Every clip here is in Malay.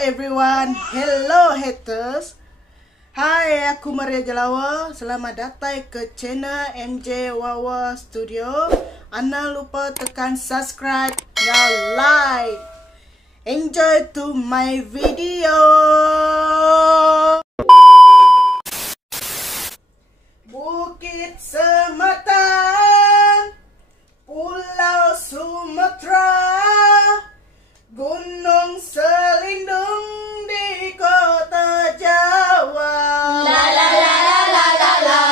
everyone. Hello haters. Hai, aku Maria Jalawa. Selamat datang ke channel MJ Wawa Studio. Jangan lupa tekan subscribe dan like. Enjoy to my video. Bukit Sematang, Pulau Sumatera, Gunung Selindung di kota Jawa. La la la la la la la,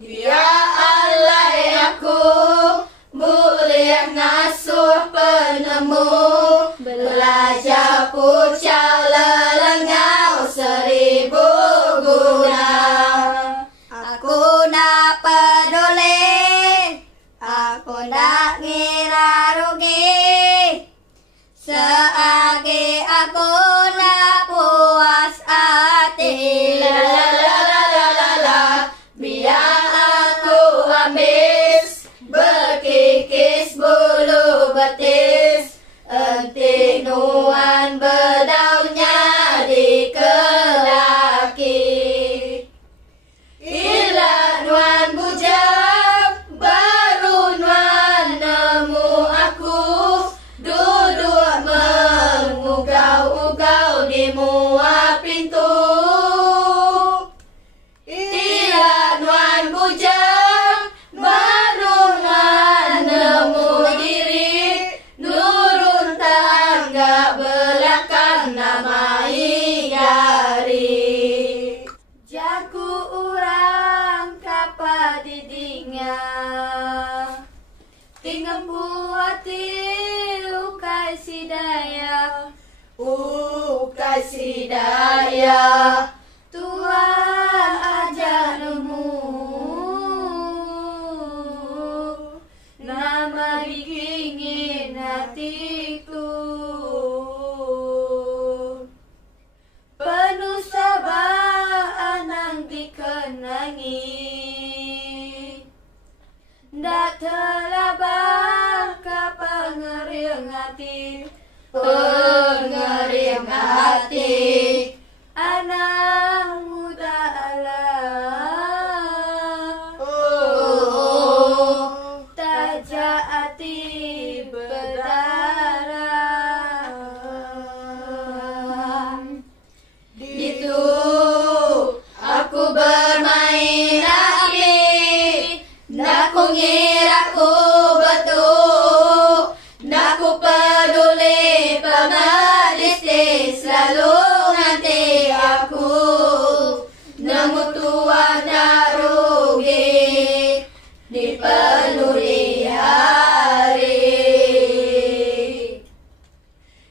dia alai aku, boleh ngasuh penemu, belajar pucat lelengau 1000 guna. Aku nak peduli, aku nak ngira rugi. Seagi aku nak puas hati. La la la la la la la, biar aku habis berkikis bulu betis. Entik nuan berdaunnya di kelaki. Ilat nuan bujang, baru nuan nemu aku. Duduk mengugau-ugau di muat pintu. Ilat nuan bujang, baru nuan nemu diri. Nurun tangga belakang nama Igari. Jaku orang kapa didinga, tinggal buati ukai sidaya. Ukai sidaya, Tuhan ajar nemu. Nama dikingin hatiku, penuh sabar anang dikenangi. Ndak terlabah ke pengering hati, pengering hati. Anak muda Allah, tajak hati berdarah. Itu aku bermain api, ndak ku ngira ku betul, ndak ku peduli pemadisti. Selalu nganti aku nemu tuan dak rugi di peluri hari.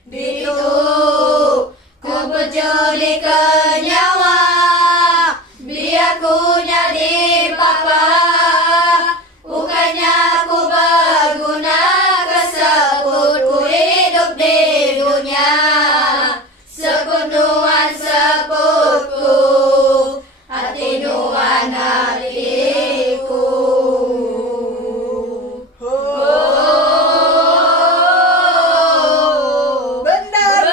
Itu ku berjuli ke nyawa, biar ku jadi papa. Bukannya ku berguna kesebut ku hidup di dunia. Sepenuhan seputku, hati nuan hatiku. Benar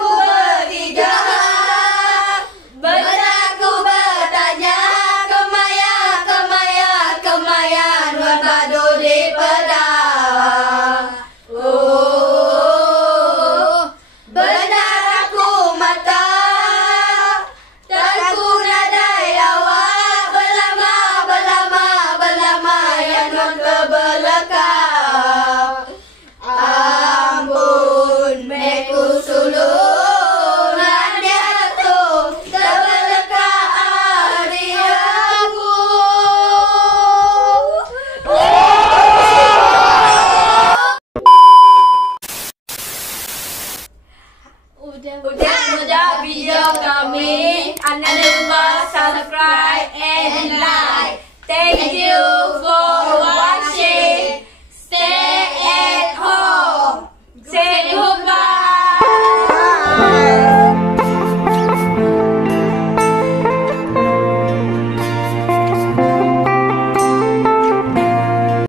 ku pergi jahat, benar ku bertanya. Kemaya, kemaya, kemaya nuan padu di pedang. Benar aku mata, tak ku nadai awak. Berlama, berlama, berlama yang nuan ke belakang. Ampun meku sulung jatuh terbelakang hari aku. Udah video kami. Jangan lupa subscribe and like. Thank you for